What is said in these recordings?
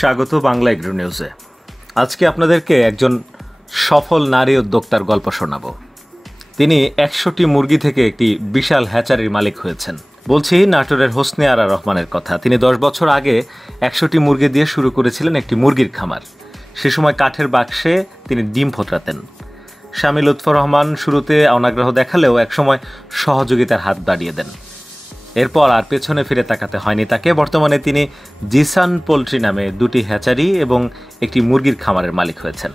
স্বাগত বাংলা এগ্রো নিউজে। আজকে আপনাদেরকে একজন সফল নারী উদ্যোক্তার গল্প শোনাবো। তিনি ১০০টি মুরগি থেকে একটি বিশাল হ্যাচারির মালিক হয়েছেন। বলছি নাটোরের হোসনে আরা রহমানের কথা। তিনি ১০ বছর আগে ১০০টি মুরগি দিয়ে শুরু করেছিলেন একটি মুরগির খামার। সে সময় কাঠের বাক্সে তিনি ডিম ফোটাতেন। স্বামী লুৎফর রহমান শুরুতে অনাগ্রহ দেখালেও একসময় সহযোগিতার হাত বাড়িয়ে দেন। এরপর আর পেছনে ফিরে তাকাতে হয়নি তাকে। বর্তমানে তিনি জিসান পোল্ট্রি নামে ২টি হ্যাচারি এবং একটি মুরগির খামারের মালিক হয়েছেন।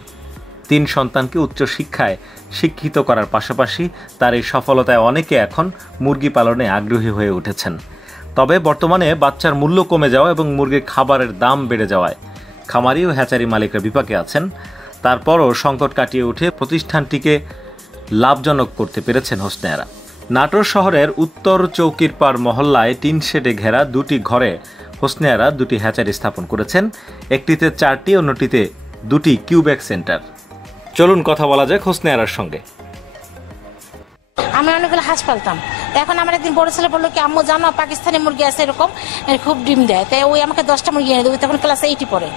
৩ সন্তানকে উচ্চশিক্ষায় শিক্ষিত করার পাশাপাশি তার এই সফলতায় অনেকে এখন মুরগি পালনে আগ্রহী হয়ে উঠেছেন। তবে বর্তমানে বাচ্চার মূল্য কমে যাওয়া এবং মুরগির খাবারের দাম বেড়ে যাওয়ায় খামারি ও হ্যাচারি মালিকরা বিপাকে আছেন। তারপরও সংকট কাটিয়ে উঠে প্রতিষ্ঠানটিকে লাভজনক করতে পেরেছেন হোসনে আরা। নাটোর শহরের উত্তর চৌকির পাড় মহল্লায় টিন শেডে ঘেরা ২টি ঘরে হোসনে আরা ২টি হ্যাচারি স্থাপন করেছেন। একটিতে ৪টি, অন্যটিতে ২টি কিউবেক সেন্টার। চলুন কথা বলা যাক হোসনে আরার সঙ্গে। আমি অনেকগুলো হাঁস পালতাম। এখন আমার একদিন বড় ছেলে বললো কি, আম্মু জানো পাকিস্তানি মুরগি আছে এরকম, খুব ডিম দেয়, তাই ওই আমাকে 10টা মুরগি এনে দেবে। তখন ক্লাস 8 পড়ে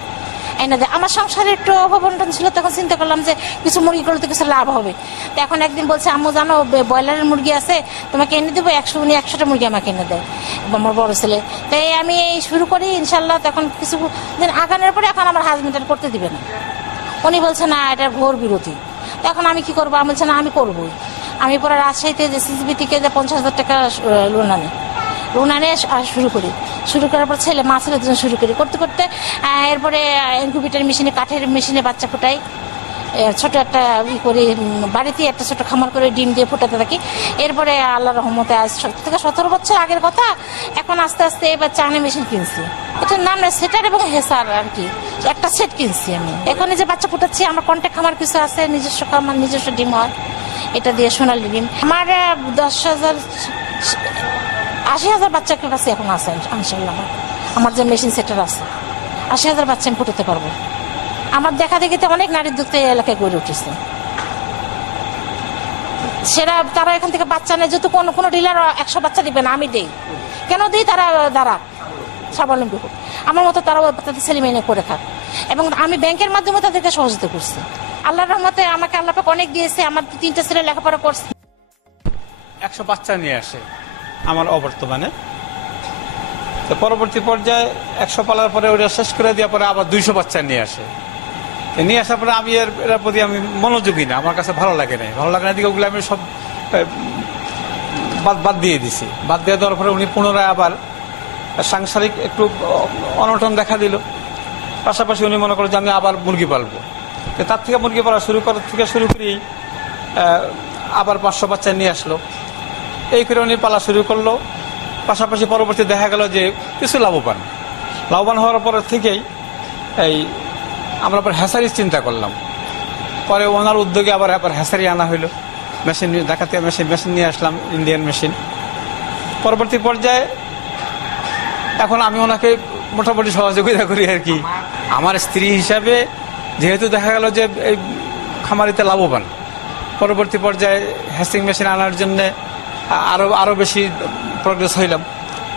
এনে দেয়। আমার সংসারে একটু অভাবন্টন ছিল, তখন চিন্তা করলাম যে কিছু মুরগি করলে তো কিছু লাভ হবে। তো এখন একদিন বলছে, আম্মু জানো ব্রয়লারের মুরগি আছে, তোমাকে এনে দেবো। 100টা মুরগি আমাকে এনে দেয় আমার বড় ছেলে। তাই আমি এই শুরু করি ইনশাল্লাহ। তখন কিছু দিন আগানোর পরে এখন আমার হাজবেন্ড আর করতে দিবে না। উনি বলছে না, এটা ঘোর বিরোধী। তখন আমি কি করবো? আমি বলছি না, আমি করবোই। আমি পরে রাজশাহীতে যে সিসিবি থেকে যে 50,000 টাকা লোন আনে শুরু করার পর মা ছেলের জন্য শুরু করি। করতে করতে এরপরে ইনকিউবেটর মেশিনে, কাঠের মেশিনে বাচ্চা ফোটাই। ছোট একটা করি, বাড়িতে একটা ছোট খামার করে ডিম দিয়ে ফোটাতে থাকি। এরপরে আল্লাহ রহমতে আজ থেকে 17 বছর আগের কথা, এখন আস্তে আস্তে এবার চায়না মেশিন কিনছি। এটার নাম না সেটার এবং হেসার আর কি, একটা সেট কিনছি আমি। এখন যে বাচ্চা ফোটাচ্ছি, আমার কন্ট্যাক্ট খামার কিছু আছে, নিজস্ব খামার, নিজস্ব ডিম হয়। এটা দিয়ে সোনালি ডিম আমার 80,000 বাচ্চাকে কাছে এখন আছে ইনশাল্লাহ। আমার যে মেশিন সেটার আছে 80,000 বাচ্চা আমি ফোটাতে পারবো। আমার দেখা দেখিতে অনেক নারী উদ্যোক্তা এই এলাকায় গড়ে উঠেছে। তারা এখান থেকে বাচ্চা নেয়, যেহেতু কোনো ডিলার 100 বাচ্চা দিবে না, আমি দেই। কেন দিই? তারা দ্বারা স্বাবলম্বী হোক, আমার মতো তারাও তাদের ছেলে মেয়ে করে খাক। এবং আমি ব্যাংকের মাধ্যমে তাদেরকে সহযোগিতা করছি। আল্লাহর রহমতে আমাকে আল্লাহ পাক অনেক দিয়েছে। আমার 3টা ছেলে লেখাপড়া করছে। 100 বাচ্চা নিয়ে আসে আমার অবর্তমানে। তো পরবর্তী পর্যায়ে 100 পালার পরে ওটা শেষ করে দেওয়ার পরে আবার 200 বাচ্চা নিয়ে আসে। নিয়ে আসার পরে আমি এর প্রতি আমি মনোযোগী না, আমার কাছে ভালো লাগে না দিকে ওগুলো আমি সব বাদ দিয়ে দিছি। বাদ দিয়ে দেওয়ার পরে উনি পুনরায় আবার সাংসারিক একটু অনটন দেখা দিল। পাশাপাশি উনি মনে করেন যে আমি আবার মুরগি পালবো। তার থেকে মুরগি পালা শুরু করেই আবার 500 বাচ্চা নিয়ে আসলো। এই করে উনি পালা শুরু করলো। পাশাপাশি পরবর্তী দেখা গেল যে কিছু লাভবান হওয়ার পর থেকেই আমরা আবার হ্যাসারির চিন্তা করলাম। পরে ওনার উদ্যোগে আবার হ্যাসারি আনা হইলো। মেশিন দেখাতে মেশিন নিয়ে আসলাম, ইন্ডিয়ান মেশিন। পরবর্তী পর্যায়ে এখন আমি ওনাকে মোটামুটি সহযোগিতা করি আর কি। আমার স্ত্রী হিসাবে যেহেতু দেখা গেল যে এই খামারিতে লাভবান, পরবর্তী পর্যায়ে হ্যাসিং মেশিন আনার জন্যে আরও বেশি প্রগ্রেস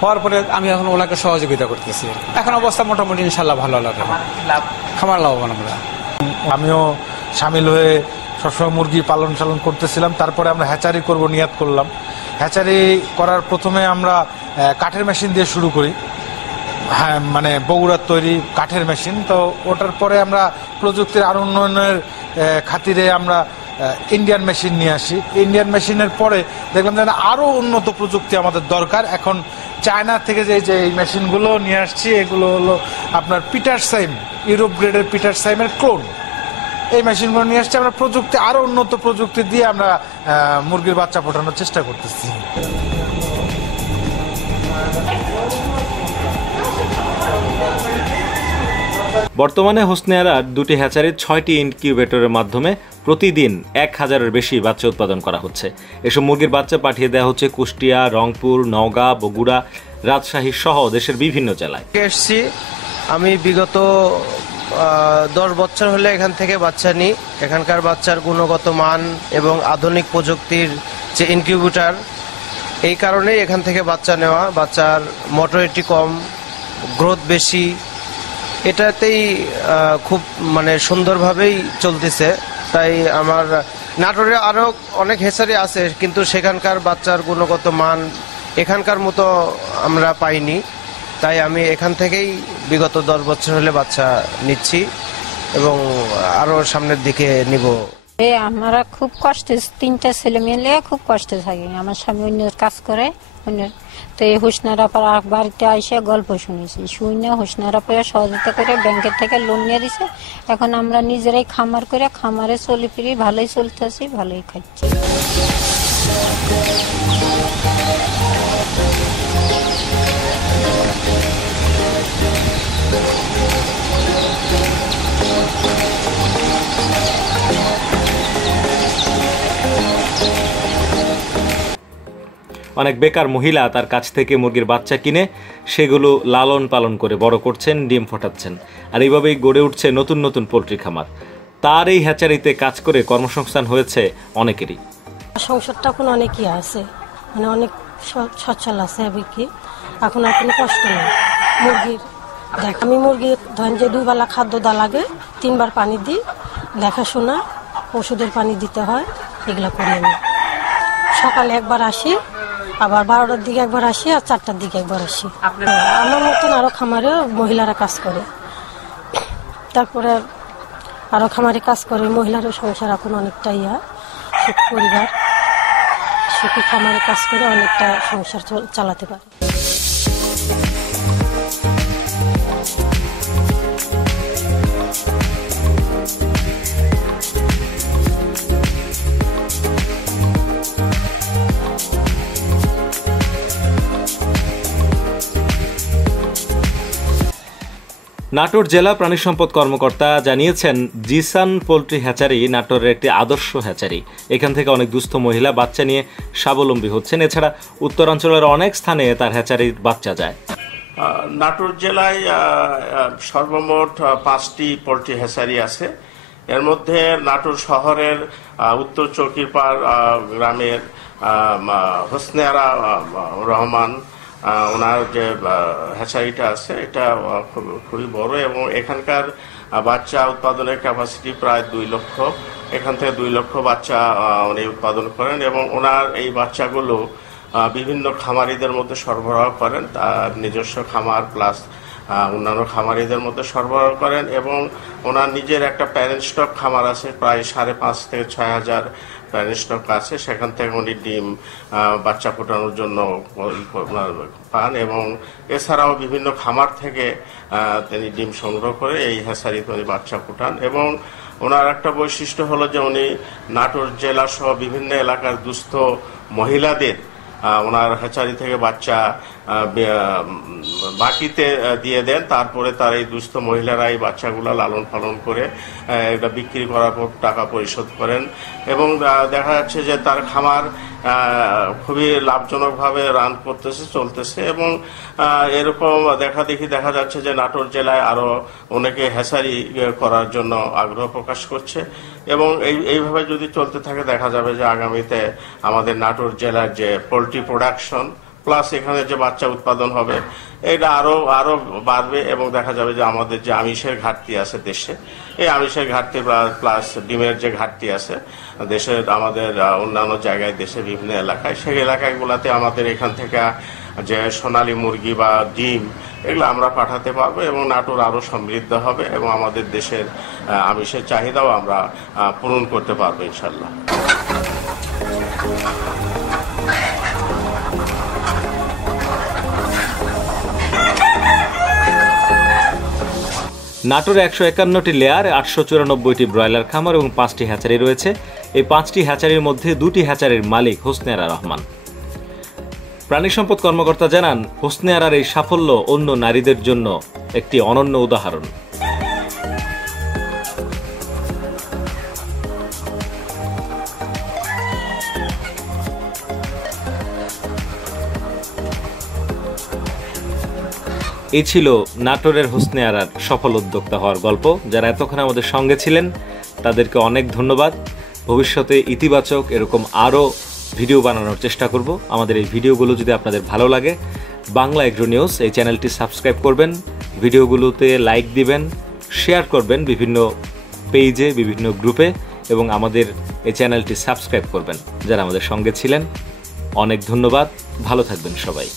হওয়ার পরে আমি এখন ওনাকে সহযোগিতা করতেছি। এখন অবস্থা মোটামুটি ইনশাল্লাহ ভালো লাগে, খামার লাভবান আমরা। আমিও সামিল হয়ে সবসময় মুরগি পালন করতেছিলাম। তারপরে আমরা হ্যাচারি করব নিয়াত করলাম। হ্যাচারি করার প্রথমে আমরা কাঠের মেশিন দিয়ে শুরু করি। হ্যাঁ, মানে বগুড়ার তৈরি কাঠের মেশিন। তো ওটার পরে আমরা প্রযুক্তির আরো উন্নয়নের খাতিরে আমরা ইন্ডিয়ান মেশিন নিয়ে আসি। ইন্ডিয়ান মেশিনের পরে দেখলাম যে আরও উন্নত প্রযুক্তি আমাদের দরকার। এখন চায়না থেকে যে এই মেশিনগুলো নিয়ে আসছি, এগুলো হলো আপনার পিটারসাইম, ইউরোপ গ্রেডের পিটারসাইমের ক্লোন। এই মেশিনগুলো নিয়ে আসছি আমরা, প্রযুক্তি আরও উন্নত প্রযুক্তি দিয়ে আমরা মুরগির বাচ্চা ফোটানোর চেষ্টা করতেছি। বর্তমানে হোসনে আরার 2টি হ্যাচারির 6টি ইনকিউবেটরের মাধ্যমে প্রতিদিন 1000-এর বেশি বাচ্চা উৎপাদন করা হচ্ছে। এসব মুরগির বাচ্চা পাঠিয়ে দেওয়া হচ্ছে কুষ্টিয়া, রংপুর, নওগাঁ, বগুড়া, রাজশাহী সহ দেশের বিভিন্ন জেলায়। এসছি আমি বিগত 10 বছর হলে এখান থেকে বাচ্চা নিই। এখানকার বাচ্চার গুণগত মান এবং আধুনিক প্রযুক্তির যে ইনকিউবেটর, এই কারণেই এখান থেকে বাচ্চা নেওয়া। বাচ্চার মর্টালিটি কম, গ্রোথ বেশি এটাতেই খুব মানে সুন্দরভাবেই চলতেছে। তাই আমার নাটোরে আরও অনেক হেচারি আছে, কিন্তু সেখানকার বাচ্চার গুণগত মান এখানকার মতো আমরা পাইনি। তাই আমি এখান থেকেই বিগত 10 বছর হলে বাচ্চা নিচ্ছি এবং আরও সামনের দিকে নিব। আমরা খুব কষ্টে, 3টা ছেলে মিলে খুব কষ্টে থাকি। আমার স্বামী অন্য কাজ করে, তো এই হুসনারা পাড়া বাড়িতে এসে গল্প শুনেছি, শুনে হুসনারা পাড়া সহযোগিতা করে ব্যাংকের থেকে লোন নিয়ে দিছে। এখন আমরা নিজেরাই খামার করে খামারে চলি ফিরি, ভালোই চলতেছি, ভালোই খাচ্ছি। অনেক বেকার মহিলা তার কাছ থেকে মুরগির বাচ্চা কিনে সেগুলো লালন পালন করে বড় করছেন, ডিম ফোটাচ্ছেন, আর এইভাবেই গড়ে উঠছে নতুন নতুন পোলট্রি খামার। তার এই হ্যাচারিতে কাজ করে কর্মসংস্থান হয়েছে অনেকেরই। সংসারটা এখন অনেকই আছে, মানে অনেক সচ্ছল আছে কি, এখন আর কোনো কষ্ট নেই। মুরগির আমি মুরগির ধরেন যে 2 বেলা খাদ্য দেওয়া লাগে, 3 বার পানি দিই, দেখাশোনা ওষুধের পানি দিতে হয়, এগুলো করি আমি। সকালে একবার আসি, আবার 12টার দিকে একবার আসি, আর 4টার দিকে একবার আসি। আমার মতন আরও খামারে মহিলারা কাজ করে, তারপরে আরও খামারে কাজ করে মহিলারও সংসার এখন অনেকটা সুখ পরিবার সুখী খামারে কাজ করে অনেকটা সংসার চালাতে পারে। নাটোর জেলা প্রাণী সম্পদ কর্মকর্তা জানিয়েছেন, জিসান পোলট্রি হ্যাচারি নাটোরের একটি আদর্শ হ্যাচারি। এখান থেকে অনেক দুস্থ মহিলা বাচ্চা নিয়ে স্বাবলম্বী হচ্ছেন। এছাড়া উত্তরাঞ্চলের অনেক স্থানে তার হ্যাচারির বাচ্চা যায়। নাটোর জেলায় সর্বমোট 5টি পোলট্রি হ্যাচারি আছে। এর মধ্যে নাটোর শহরের উত্তর চৌকিরপাড় গ্রামের হোসনেয়ারা রহমান ওনার যে হ্যাচারিটা আছে এটা খুবই বড় এবং এখানকার বাচ্চা উৎপাদনের ক্যাপাসিটি প্রায় 2 লক্ষ। এখান থেকে 2 লক্ষ বাচ্চা উনি উৎপাদন করেন এবং ওনার এই বাচ্চাগুলো বিভিন্ন খামারিদের মধ্যে সরবরাহ করেন, তার নিজস্ব খামার প্লাস অন্যান্য খামারিদের মধ্যে সরবরাহ করেন এবং ওনার নিজের একটা প্যারেন্ট স্টক খামার আছে, প্রায় 5,500 থেকে 6,000 প্যারেন্ট স্টক আছে। সেখান থেকে উনি ডিম বাচ্চা ফোটানোর জন্য পান এবং এছাড়াও বিভিন্ন খামার থেকে তিনি ডিম সংগ্রহ করে এই হ্যাচারিতে উনি বাচ্চা ফোটান। এবং ওনার একটা বৈশিষ্ট্য হলো যে উনি নাটোর জেলা সহ বিভিন্ন এলাকার দুস্থ মহিলাদের ওনার হ্যাচারি থেকে বাচ্চা বাকিতে দিয়ে দেন, তারপরে তার এই দুস্থ মহিলারা এই বাচ্চাগুলো লালন পালন করে এটা বিক্রি করার পর টাকা পরিশোধ করেন এবং দেখা যাচ্ছে যে তার খামার খুবই লাভজনকভাবে রান করতেছে, চলতেছে এবং এরকম দেখা যাচ্ছে যে নাটোর জেলায় আরও অনেকে হ্যাচারি করার জন্য আগ্রহ প্রকাশ করছে এবং এইভাবে যদি চলতে থাকে দেখা যাবে যে আগামীতে আমাদের নাটোর জেলার যে পোলট্রি প্রোডাকশন প্লাস এখানে যে বাচ্চা উৎপাদন হবে এটা আরো বাড়বে এবং দেখা যাবে যে আমাদের যে আমিষের ঘাটতি আছে দেশে, এই আমিষের ঘাটতি প্লাস ডিমের যে ঘাটতি আছে দেশের আমাদের অন্যান্য জায়গায় দেশে বিভিন্ন এলাকায়, সেই এলাকাগুলোতে আমাদের এখান থেকে যে সোনালী মুরগি বা ডিম এগুলো আমরা পাঠাতে পারবো এবং নাটোর আরো সমৃদ্ধ হবে এবং আমাদের দেশের আমিষের চাহিদাও আমরা পূরণ করতে পারবো ইনশাল্লাহ। নাটোরে 151টি লেয়ার, 894টি ব্রয়লার খামার এবং 5টি হ্যাচারি রয়েছে। এই 5টি হ্যাচারির মধ্যে 2টি হ্যাচারির মালিক হোসনেয়ারা রহমান। প্রাণী সম্পদ কর্মকর্তা জানান, হোসনেয়ারার এই সাফল্য অন্য নারীদের জন্য একটি অনন্য উদাহরণ। এই ছিল নাটোরের হোসনেয়ারার সফল উদ্যোক্তা হওয়ার গল্প। যারা এতক্ষণ আমাদের সঙ্গে ছিলেন তাদেরকে অনেক ধন্যবাদ। ভবিষ্যতে ইতিবাচক এরকম আরও ভিডিও বানানোর চেষ্টা করব। আমাদের এই ভিডিওগুলো যদি আপনাদের ভালো লাগে বাংলা এগ্রো নিউজ এই চ্যানেলটি সাবস্ক্রাইব করবেন, ভিডিওগুলোতে লাইক দিবেন, শেয়ার করবেন বিভিন্ন পেজে, বিভিন্ন গ্রুপে, এবং আমাদের এই চ্যানেলটি সাবস্ক্রাইব করবেন। যারা আমাদের সঙ্গে ছিলেন অনেক ধন্যবাদ, ভালো থাকবেন সবাই।